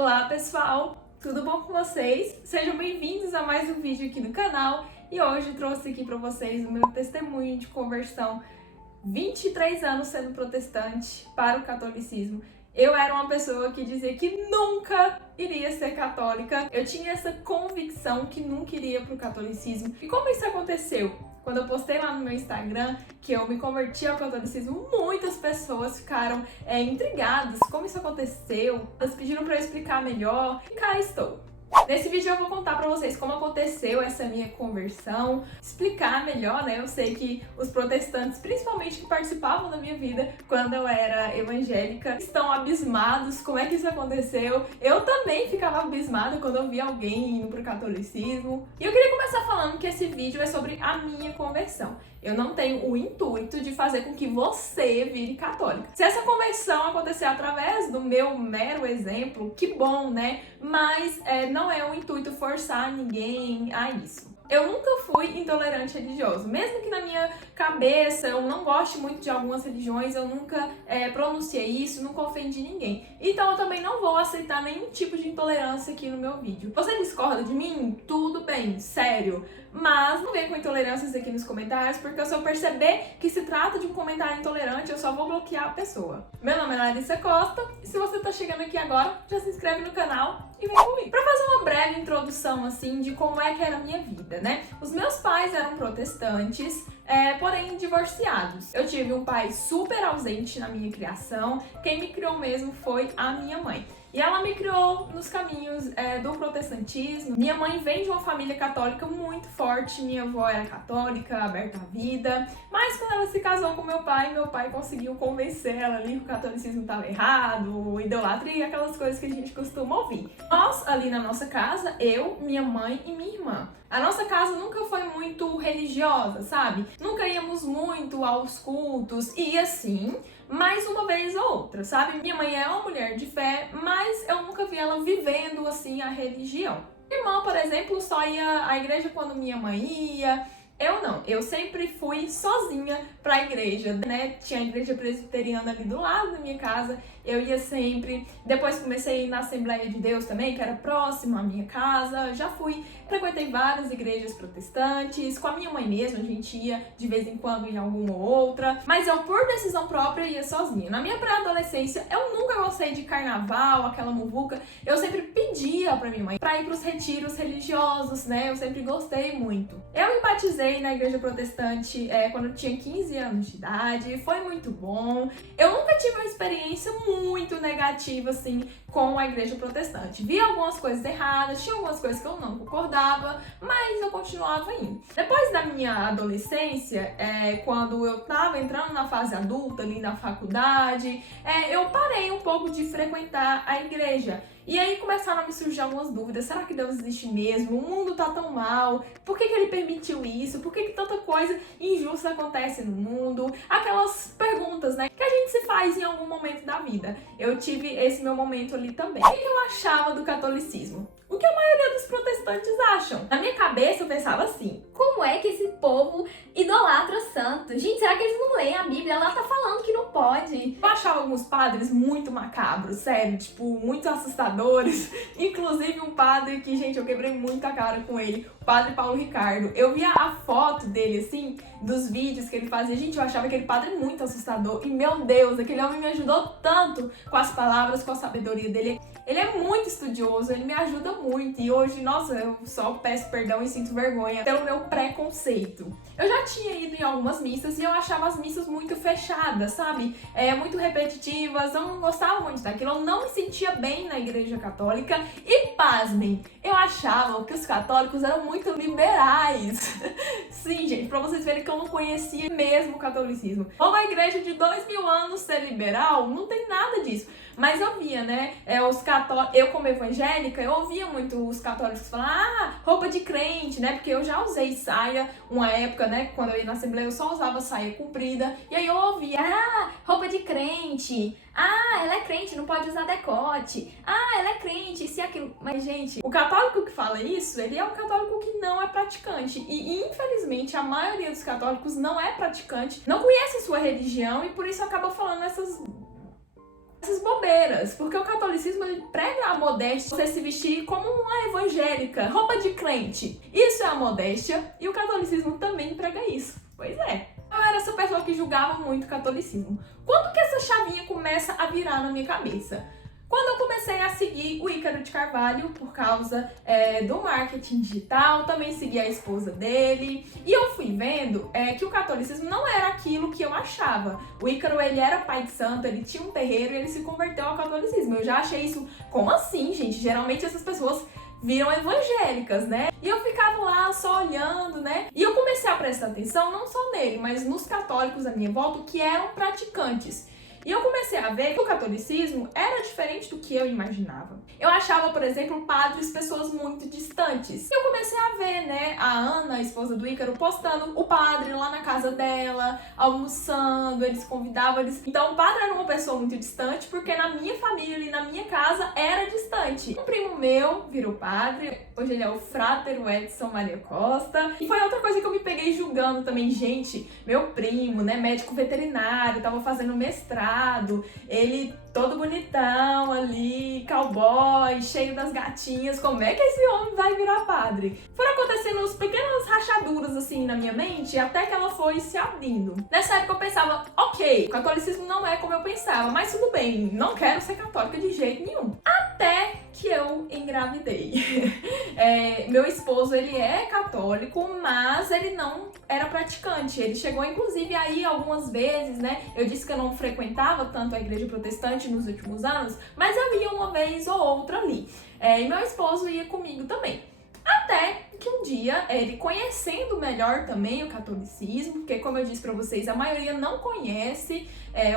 Olá pessoal, tudo bom com vocês? Sejam bem-vindos a mais um vídeo aqui do canal e hoje trouxe aqui para vocês o meu testemunho de conversão. 23 anos sendo protestante para o catolicismo. Eu era uma pessoa que dizia que nunca iria ser católica. Eu tinha essa convicção que nunca iria para o catolicismo. E como isso aconteceu? Quando eu postei lá no meu Instagram que eu me converti ao catolicismo, muitas pessoas ficaram intrigadas. Como isso aconteceu? Elas pediram para eu explicar melhor e cá estou. Nesse vídeo eu vou contar pra vocês como aconteceu essa minha conversão, explicar melhor, né? Eu sei que os protestantes, principalmente que participavam da minha vida quando eu era evangélica, estão abismados como é que isso aconteceu. Eu também ficava abismada quando eu via alguém indo pro catolicismo. E eu queria começar falando que esse vídeo é sobre a minha conversão. Eu não tenho o intuito de fazer com que você vire católica. Se essa conversão acontecer através do meu mero exemplo, que bom, né? Mas não é o intuito forçar ninguém a isso. Eu nunca fui intolerante religioso, mesmo que na minha cabeça eu não goste muito de algumas religiões, eu nunca pronunciei isso, nunca ofendi ninguém. Então eu também não vou aceitar nenhum tipo de intolerância aqui no meu vídeo. Você discorda de mim? Tudo bem, sério. Mas não venha com intolerâncias aqui nos comentários, porque se eu perceber que se trata de um comentário intolerante, eu só vou bloquear a pessoa. Meu nome é Larissa Costa, e se você tá chegando aqui agora, já se inscreve no canal e vem comigo. Pra fazer uma breve introdução, assim, de como é que era a minha vida, né? Os meus pais eram protestantes, porém divorciados. Eu tive um pai super ausente na minha criação, quem me criou mesmo foi a minha mãe. E ela me criou nos caminhos do protestantismo. Minha mãe vem de uma família católica muito forte, minha avó era católica, aberta à vida. Mas quando ela se casou com meu pai conseguiu convencer ela ali que o catolicismo estava errado, idolatria, aquelas coisas que a gente costuma ouvir. Nós, ali na nossa casa, eu, minha mãe e minha irmã. A nossa casa nunca foi muito religiosa, sabe? Nunca íamos muito aos cultos, ia sim, mais uma vez ou outra, sabe? Minha mãe é uma mulher de fé, mas eu nunca vi ela vivendo assim a religião. Minha irmã, por exemplo, só ia à igreja quando minha mãe ia. Eu não, eu sempre fui sozinha pra igreja, né? Tinha a igreja presbiteriana ali do lado da minha casa, eu ia sempre. Depois comecei a ir na Assembleia de Deus também, que era próximo à minha casa. Já frequentei várias igrejas protestantes, com a minha mãe mesmo, a gente ia de vez em quando em alguma ou outra. Mas eu, por decisão própria, ia sozinha. Na minha pré-adolescência, eu nunca gostei de carnaval, aquela muvuca. Eu sempre pedia pra minha mãe pra ir pros retiros religiosos, né? Eu sempre gostei muito. Eu me batizei na igreja protestante quando eu tinha 15 anos de idade, foi muito bom. Eu nunca tive uma experiência muito negativa, assim, com a igreja protestante. Vi algumas coisas erradas, tinha algumas coisas que eu não concordava, mas eu continuava indo. Depois da minha adolescência, quando eu tava entrando na fase adulta, ali na faculdade, eu parei um pouco de frequentar a igreja. E aí começaram a me surgir algumas dúvidas. Será que Deus existe mesmo? O mundo tá tão mal? Por que ele permitiu isso? Por que tanta coisa injusta acontece no mundo? Aquelas perguntas, né, que a gente se faz em algum momento da vida. Eu tive esse meu momento ali também. O que eu achava do catolicismo? O que a maioria dos protestantes acham? Na minha cabeça eu pensava assim: como é que esse povo idolatra santo? Gente, será que eles não leem a Bíblia? Ela tá falando que não pode. Eu achava alguns padres muito macabros, sério, tipo, muito assustadores. Inclusive um padre que, gente, eu quebrei muito a cara com ele, o padre Paulo Ricardo. Eu via a foto dele, assim, dos vídeos que ele fazia. Gente, eu achava aquele padre muito assustador. E, meu Deus, aquele homem me ajudou tanto com as palavras, com a sabedoria dele. Ele é muito estudioso, ele me ajuda muito. E hoje, nossa, eu só peço perdão e sinto vergonha pelo meu preconceito. Eu já tinha ido em algumas missas e eu achava as missas muito fechadas, sabe? Muito repetitivas, eu não gostava muito daquilo. Eu não me sentia bem na igreja católica. E pasmem, eu achava que os católicos eram muito liberais. Sim, gente, pra vocês verem que eu não conhecia mesmo o catolicismo. Uma igreja de 2000 anos ser liberal, não tem nada disso. Mas eu via, né, os católicos, eu como evangélica, eu ouvia muito os católicos falar, roupa de crente, né, porque eu já usei saia uma época, né, quando eu ia na Assembleia eu só usava saia comprida, e aí eu ouvia, roupa de crente, ela é crente, não pode usar decote, ela é crente, isso e aquilo. Mas, gente, o católico que fala isso, ele é um católico que não é praticante, e infelizmente a maioria dos católicos não é praticante, não conhece sua religião, e por isso acaba falando essas essas bobeiras, porque o catolicismo ele prega a modéstia, você se vestir como uma evangélica, roupa de crente. Isso é a modéstia e o catolicismo também prega isso. Pois é. Eu era essa pessoa que julgava muito o catolicismo. Quando que essa chavinha começa a virar na minha cabeça? Quando eu comecei a seguir o Ícaro de Carvalho por causa do marketing digital, também segui a esposa dele, e eu fui vendo que o catolicismo não era aquilo que eu achava. O Ícaro, ele era pai de santo, ele tinha um terreiro e ele se converteu ao catolicismo. Eu já achei isso, como assim, gente? Geralmente essas pessoas viram evangélicas, né? E eu ficava lá só olhando, né? E eu comecei a prestar atenção não só nele, mas nos católicos à minha volta que eram praticantes. E eu comecei a ver que o catolicismo era diferente do que eu imaginava. Eu achava, por exemplo, padres pessoas muito distantes. E eu comecei a ver, né, a Ana, a esposa do Ícaro, postando o padre lá na casa dela, almoçando, eles convidavam eles. Então o padre era uma pessoa muito distante, porque na minha família, ali na minha casa, era distante. Um primo meu virou padre, hoje ele é o Frater Edson Maria Costa. E foi outra coisa que eu me peguei julgando também. Gente, meu primo, né, médico veterinário, tava fazendo mestrado, ele todo bonitão ali, cowboy, cheio das gatinhas, como é que esse homem vai virar padre? Foram acontecendo uns pequenas rachaduras assim na minha mente, até que ela foi se abrindo. Nessa época eu pensava, ok, o catolicismo não é como eu pensava, mas tudo bem, não quero ser católica de jeito nenhum. Até que eu engravidei. Meu esposo, ele é católico, mas ele não era praticante. Ele chegou, inclusive, aí algumas vezes, né? Eu disse que eu não frequentava tanto a igreja protestante nos últimos anos, mas eu ia uma vez ou outra ali. E meu esposo ia comigo também. Até que um dia, ele conhecendo melhor também o catolicismo, porque como eu disse pra vocês, a maioria não conhece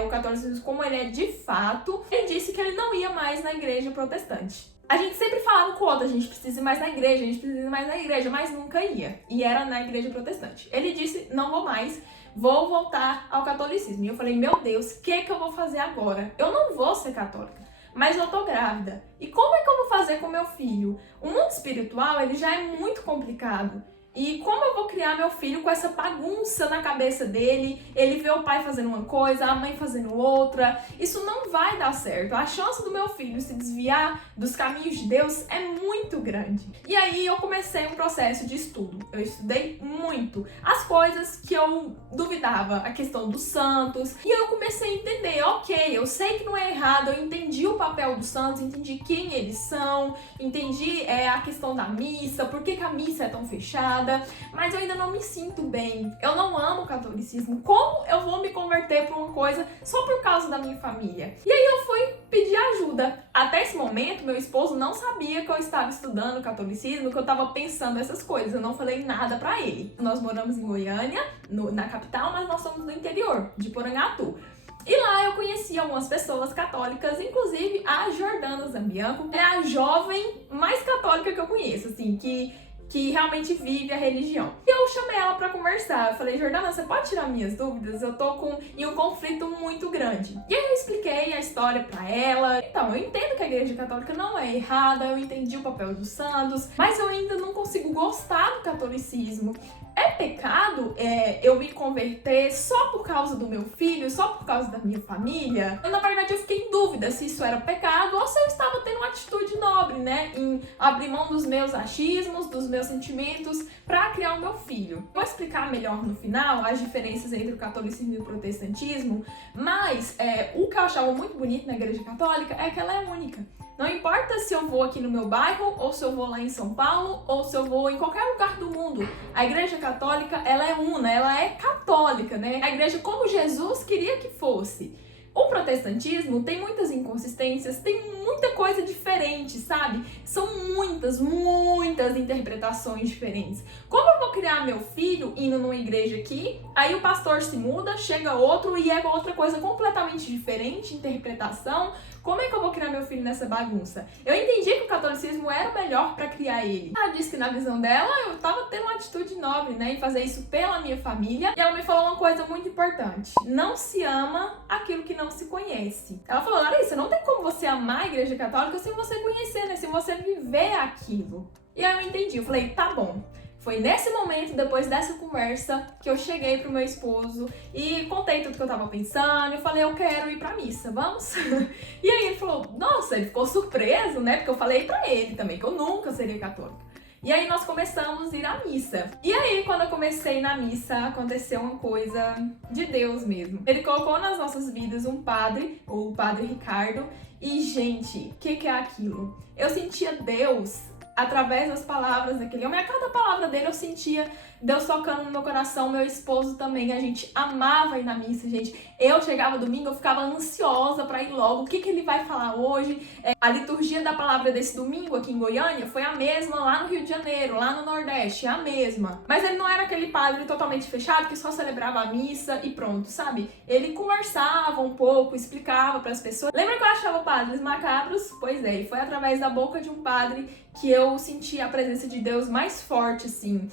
o catolicismo como ele é de fato, ele disse que ele não ia mais na igreja protestante. A gente sempre falava com o outro, a gente precisa ir mais na igreja, a gente precisa ir mais na igreja, mas nunca ia. E era na igreja protestante. Ele disse, não vou mais, vou voltar ao catolicismo. E eu falei, meu Deus, o que eu vou fazer agora? Eu não vou ser católica, mas eu tô grávida. E como é que eu vou fazer com meu filho? O mundo espiritual, ele já é muito complicado. E como eu vou criar meu filho com essa bagunça na cabeça dele? Ele vê o pai fazendo uma coisa, a mãe fazendo outra. Isso não vai dar certo. A chance do meu filho se desviar dos caminhos de Deus é muito grande. E aí eu comecei um processo de estudo. Eu estudei muito as coisas que eu duvidava, a questão dos santos. E eu comecei a entender, ok, eu sei que não é errado, eu entendi o papel dos santos, entendi quem eles são, entendi a questão da missa, por que a missa é tão fechada. Mas eu ainda não me sinto bem. Eu não amo o catolicismo. Como eu vou me converter para uma coisa só por causa da minha família? E aí eu fui pedir ajuda. Até esse momento, meu esposo não sabia que eu estava estudando catolicismo, que eu estava pensando essas coisas. Eu não falei nada para ele. Nós moramos em Goiânia, na capital, mas nós somos do interior, de Porangatu. E lá eu conheci algumas pessoas católicas, inclusive a Jordana Zambianco, é a jovem mais católica que eu conheço, assim, que realmente vive a religião. E eu chamei ela pra conversar. Eu falei, Jordana, você pode tirar minhas dúvidas? Eu tô em um conflito muito grande. E aí eu expliquei a história pra ela. Então, eu entendo que a igreja católica não é errada, eu entendi o papel dos santos, mas eu ainda não consigo gostar do catolicismo. É pecado eu me converter só por causa do meu filho, só por causa da minha família? Na verdade, eu fiquei em dúvida se isso era pecado ou se eu estava tendo uma atitude nobre, né? Em abrir mão dos meus achismos, dos meus sentimentos, para criar o meu filho. Vou explicar melhor no final as diferenças entre o catolicismo e o protestantismo, mas o que eu achava muito bonito na igreja católica é que ela é única. Não importa se eu vou aqui no meu bairro, ou se eu vou lá em São Paulo, ou se eu vou em qualquer lugar do mundo. A igreja católica, ela é una, ela é católica, né? A igreja como Jesus queria que fosse. O protestantismo tem muitas inconsistências, tem muita coisa diferente, sabe? São muitas interpretações diferentes. Como eu vou criar meu filho indo numa igreja aqui, aí o pastor se muda, chega outro e é outra coisa completamente diferente, interpretação. Como é que eu vou criar meu filho nessa bagunça? Eu entendi que o catolicismo era o melhor para criar ele. Ela disse que na visão dela eu tava tendo uma atitude nobre, né, em fazer isso pela minha família. E ela me falou uma coisa muito importante: não se ama aquilo que não se conhece. Ela falou, Larissa, não tem como você amar a igreja católica sem você conhecer, né, sem você viver aquilo. E aí eu entendi, eu falei, tá bom. Foi nesse momento, depois dessa conversa, que eu cheguei pro meu esposo e contei tudo que eu tava pensando. Eu falei, eu quero ir pra missa, vamos? E aí ele falou, nossa, ele ficou surpreso, né? Porque eu falei pra ele também que eu nunca seria católica. E aí nós começamos a ir à missa. E aí, quando eu comecei na missa, aconteceu uma coisa de Deus mesmo. Ele colocou nas nossas vidas um padre, o Padre Ricardo. E, gente, o que é aquilo? Eu sentia Deus através das palavras daquele homem. A cada palavra dele eu sentia Deus tocando no meu coração, meu esposo também. A gente amava ir na missa, gente. Eu chegava domingo, eu ficava ansiosa pra ir logo. O que ele vai falar hoje? A liturgia da palavra desse domingo aqui em Goiânia foi a mesma lá no Rio de Janeiro, lá no Nordeste, a mesma. Mas ele não era aquele padre totalmente fechado que só celebrava a missa e pronto, sabe? Ele conversava um pouco, explicava pras pessoas. Lembra que eu achava padres macabros? Pois é, e foi através da boca de um padre que eu senti a presença de Deus mais forte, assim.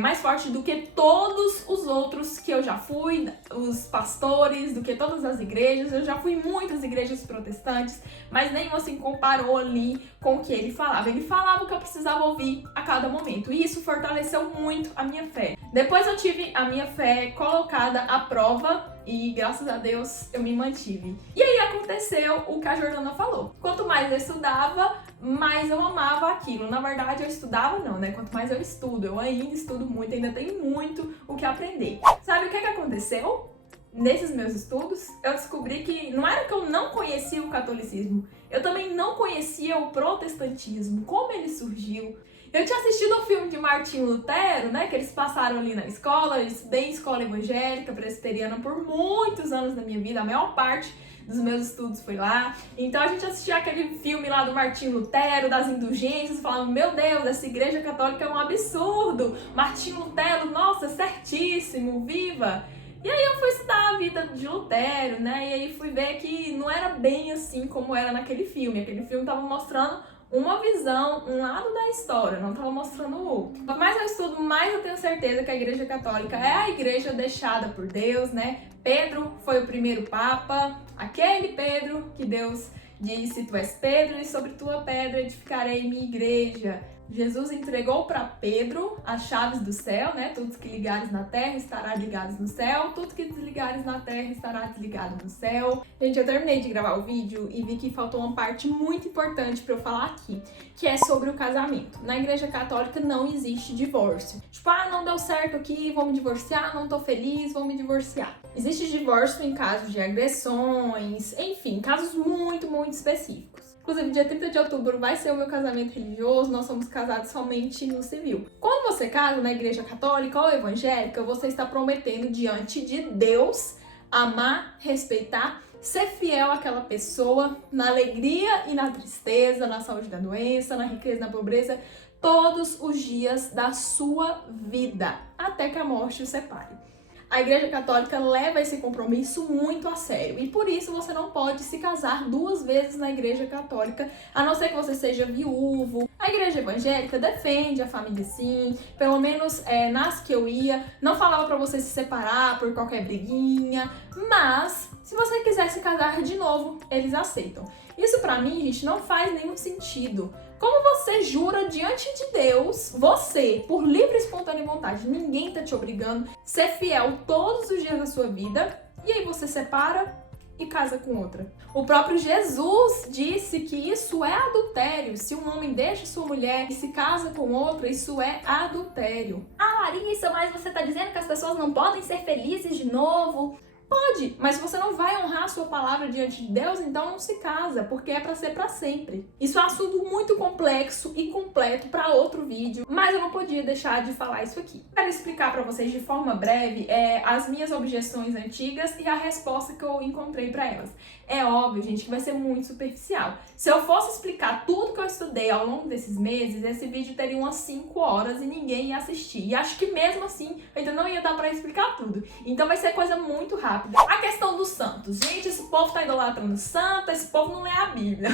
Mais forte do que todos os outros que eu já fui, os pastores, do que todas as igrejas. Eu já fui em muitas igrejas protestantes, mas nenhum assim comparou ali com o que ele falava. Ele falava o que eu precisava ouvir a cada momento, e isso fortaleceu muito a minha fé. Depois eu tive a minha fé colocada à prova e, graças a Deus, eu me mantive. E aí aconteceu o que a Jordana falou. Quanto mais eu estudava, mais eu amava aquilo. Na verdade, eu estudava não, né? Quanto mais eu estudo, eu ainda estudo muito, ainda tenho muito o que aprender. Sabe o que aconteceu? Nesses meus estudos, eu descobri que não era que eu não conhecia o catolicismo, eu também não conhecia o protestantismo, como ele surgiu. Eu tinha assistido o filme de Martinho Lutero, né, que eles passaram ali na escola, eu estudei em escola evangélica presbiteriana por muitos anos da minha vida, a maior parte dos meus estudos foi lá. Então a gente assistia aquele filme lá do Martinho Lutero, das indulgências, falando, meu Deus, essa igreja católica é um absurdo, Martinho Lutero, nossa, certíssimo, viva! E aí eu fui estudar a vida de Lutero, né, e aí fui ver que não era bem assim como era naquele filme. Aquele filme tava mostrando uma visão, um lado da história, não estava mostrando o outro. Quanto mais eu estudo, mais eu tenho certeza que a Igreja Católica é a igreja deixada por Deus, né? Pedro foi o primeiro papa, aquele Pedro que Deus disse, tu és Pedro e sobre tua pedra edificarei minha igreja. Jesus entregou para Pedro as chaves do céu, né? Tudo que ligares na terra estará ligados no céu, tudo que desligares na terra estará desligado no céu. Gente, eu terminei de gravar o vídeo e vi que faltou uma parte muito importante para eu falar aqui, que é sobre o casamento. Na Igreja Católica não existe divórcio. Tipo, não deu certo aqui, vou me divorciar, não tô feliz, vou me divorciar. Existe divórcio em casos de agressões, enfim, casos muito, muito específicos. Inclusive, dia 30 de outubro vai ser o meu casamento religioso, nós somos casados somente no civil. Quando você casa na igreja católica ou evangélica, você está prometendo diante de Deus amar, respeitar, ser fiel àquela pessoa na alegria e na tristeza, na saúde e na doença, na riqueza e na pobreza, todos os dias da sua vida, até que a morte o separe. A Igreja Católica leva esse compromisso muito a sério e por isso você não pode se casar 2 vezes na Igreja Católica, a não ser que você seja viúvo. A Igreja Evangélica defende a família sim, pelo menos nas que eu ia, não falava pra você se separar por qualquer briguinha, mas se você quiser se casar de novo, eles aceitam. Isso pra mim, gente, não faz nenhum sentido. Como você jura diante de Deus, você, por livre e espontânea vontade, ninguém tá te obrigando a ser fiel todos os dias da sua vida, e aí você separa e casa com outra. O próprio Jesus disse que isso é adultério. Se um homem deixa sua mulher e se casa com outra, isso é adultério. Larissa, mas você tá dizendo que as pessoas não podem ser felizes de novo? Pode, mas se você não vai honrar a sua palavra diante de Deus, então não se casa, porque é pra ser pra sempre. Isso é um assunto muito complexo e completo pra outro vídeo, mas eu não podia deixar de falar isso aqui. Quero explicar pra vocês de forma breve as minhas objeções antigas e a resposta que eu encontrei pra elas. É óbvio, gente, que vai ser muito superficial. Se eu fosse explicar tudo que eu estudei ao longo desses meses, esse vídeo teria umas 5 horas e ninguém ia assistir. E acho que mesmo assim, ainda não ia dar pra explicar tudo. Então vai ser coisa muito rápida. A questão dos santos. Gente, esse povo tá idolatrando santo, esse povo não lê a Bíblia.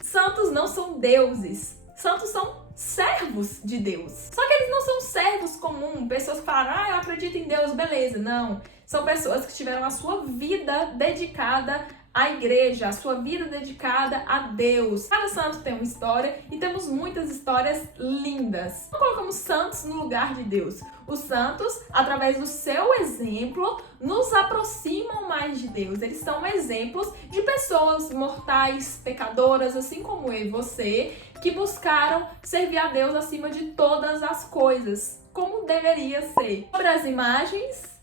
Santos não são deuses. Santos são servos de Deus. Só que eles não são servos comuns, pessoas que falaram, eu acredito em Deus, beleza. Não. São pessoas que tiveram a sua vida dedicada a igreja, a sua vida dedicada a Deus. Cada santo tem uma história e temos muitas histórias lindas. Não colocamos santos no lugar de Deus. Os santos, através do seu exemplo, nos aproximam mais de Deus. Eles são exemplos de pessoas mortais, pecadoras, assim como eu e você, que buscaram servir a Deus acima de todas as coisas, como deveria ser. Sobre as imagens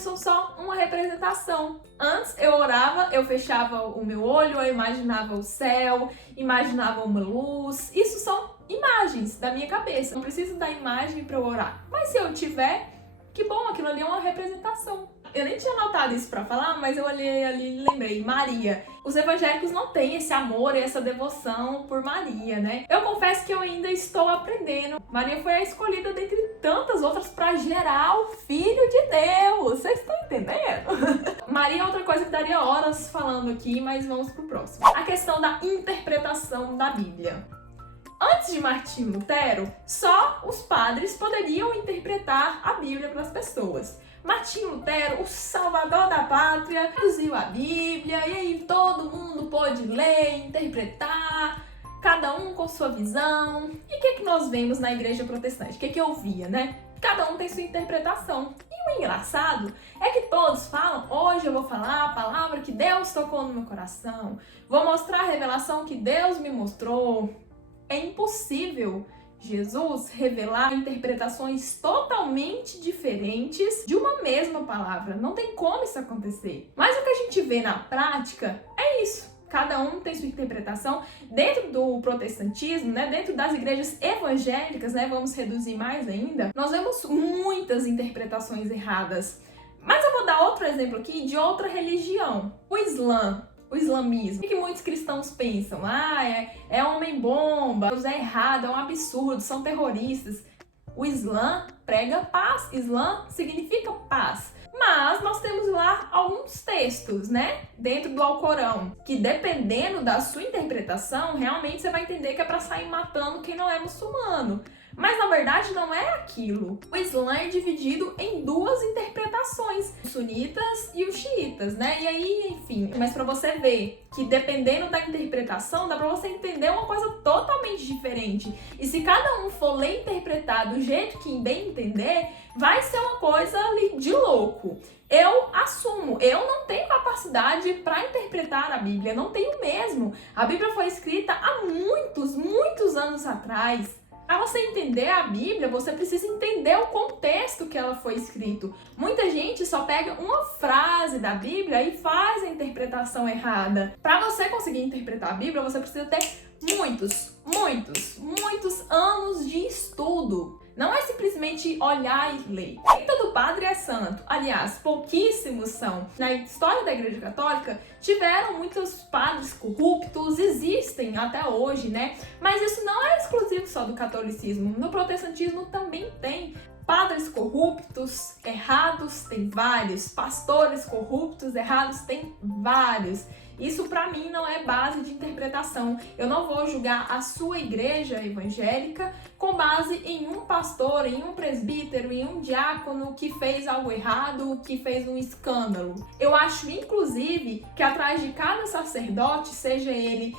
são só uma representação. Antes eu orava, eu fechava o meu olho, eu imaginava o céu, imaginava uma luz. Isso são imagens da minha cabeça. Não preciso da imagem para eu orar. Mas se eu tiver, que bom, aquilo ali é uma representação. Eu nem tinha notado isso pra falar, mas eu olhei ali e lembrei, Maria. Os evangélicos não têm esse amor e essa devoção por Maria, né? Eu confesso que eu ainda estou aprendendo. Maria foi a escolhida dentre tantas outras para gerar o Filho de Deus. Vocês estão entendendo? Maria é outra coisa que daria horas falando aqui, mas vamos pro próximo. A questão da interpretação da Bíblia. Antes de Martinho Lutero, só os padres poderiam interpretar a Bíblia para as pessoas. Martinho Lutero, o salvador da pátria, traduziu a Bíblia e aí todo mundo pôde ler, interpretar, cada um com sua visão. E o que nós vemos na igreja protestante? O que eu via, né? Cada um tem sua interpretação. E o engraçado é que todos falam, hoje eu vou falar a palavra que Deus tocou no meu coração, vou mostrar a revelação que Deus me mostrou. É impossível Jesus revelar interpretações totalmente diferentes de uma mesma palavra. Não tem como isso acontecer. Mas o que a gente vê na prática é isso. Cada um tem sua interpretação. Dentro do protestantismo, né, dentro das igrejas evangélicas, né, vamos reduzir mais ainda, nós vemos muitas interpretações erradas. Mas eu vou dar outro exemplo aqui de outra religião. O islamismo. O que muitos cristãos pensam? É homem-bomba, Deus é errado, é um absurdo, são terroristas. O Islã prega paz, Islã significa paz. Mas nós temos lá alguns textos, né, dentro do Alcorão, que dependendo da sua interpretação, realmente você vai entender que é para sair matando quem não é muçulmano. Mas na verdade não é aquilo. O Islã é dividido em duas interpretações, os sunitas e os xiitas, né? E aí, enfim, mas para você ver que dependendo da interpretação, dá para você entender uma coisa totalmente diferente. E se cada um for ler e interpretar do jeito que bem entender, vai ser uma coisa ali de louco. Eu assumo, eu não tenho capacidade para interpretar a Bíblia, não tenho mesmo. A Bíblia foi escrita há muitos anos atrás. Para você entender a Bíblia, você precisa entender o contexto que ela foi escrita. Muita gente só pega uma frase da Bíblia e faz a interpretação errada. Para você conseguir interpretar a Bíblia, você precisa ter muitos anos de estudo. Não é simplesmente olhar e ler. Nem todo padre é santo. Aliás, pouquíssimos são. Na história da Igreja Católica, tiveram muitos padres corruptos, existem até hoje, né? Mas isso não é exclusivo só do catolicismo. No protestantismo também tem. Padres corruptos, errados, tem vários. Pastores corruptos, errados, tem vários. Isso para mim não é base de interpretação. Eu não vou julgar a sua igreja evangélica com base em um pastor, em um presbítero, em um diácono que fez algo errado, que fez um escândalo. Eu acho, inclusive, que atrás de cada sacerdote, seja ele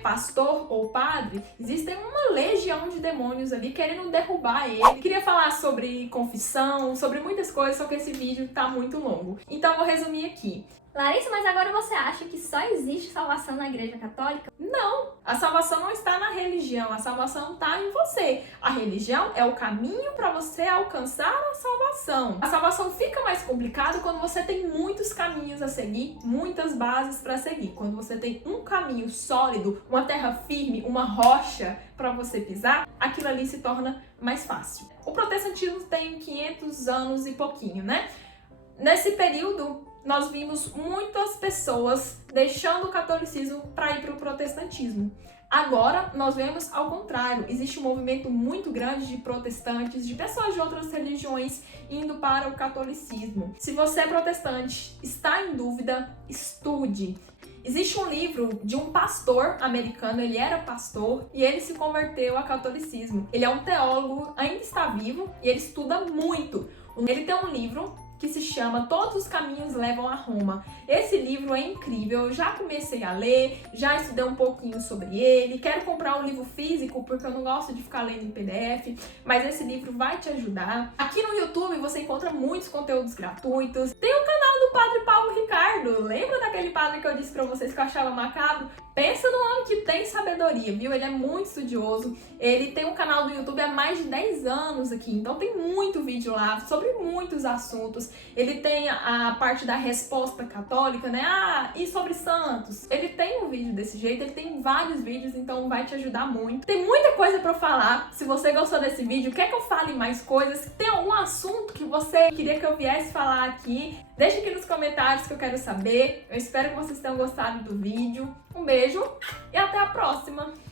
pastor ou padre, existem uma legião de demônios ali querendo derrubar ele. Queria falar sobre confissão, sobre muitas coisas, só que esse vídeo tá muito longo. Então, vou resumir aqui. Larissa, mas agora você acha que só existe salvação na Igreja Católica? Não, a salvação não está na religião, a salvação está em você. A religião é o caminho para você alcançar a salvação. A salvação fica mais complicada quando você tem muitos caminhos a seguir, muitas bases para seguir. Quando você tem um caminho sólido, uma terra firme, uma rocha para você pisar, aquilo ali se torna mais fácil. O protestantismo tem 500 anos e pouquinho, né? Nesse período, nós vimos muitas pessoas deixando o catolicismo para ir para o protestantismo. Agora, nós vemos ao contrário. Existe um movimento muito grande de protestantes, de pessoas de outras religiões indo para o catolicismo. Se você é protestante, está em dúvida, estude. Existe um livro de um pastor americano, ele era pastor e ele se converteu ao catolicismo. Ele é um teólogo, ainda está vivo e ele estuda muito. Ele tem um livro que se chama Todos os Caminhos Levam a Roma. Esse livro é incrível, eu já comecei a ler, já estudei um pouquinho sobre ele, quero comprar um livro físico porque eu não gosto de ficar lendo em PDF, mas esse livro vai te ajudar. Aqui no YouTube você encontra muitos conteúdos gratuitos. Tem o canal do Padre Paulo Ricardo, lembra daquele padre que eu disse pra vocês que eu achava macabro? Pensa no homem que tem sabedoria, viu? Ele é muito estudioso, ele tem um canal do YouTube há mais de 10 anos aqui, então tem muito vídeo lá sobre muitos assuntos. Ele tem a parte da resposta católica, né? E sobre santos? Ele tem um vídeo desse jeito, ele tem vários vídeos, então vai te ajudar muito. Tem muita coisa pra falar. Se você gostou desse vídeo, quer que eu fale mais coisas? Tem algum assunto que você queria que eu viesse falar aqui? Deixa aqui nos comentários que eu quero saber. Eu espero que vocês tenham gostado do vídeo. Um beijo e até a próxima!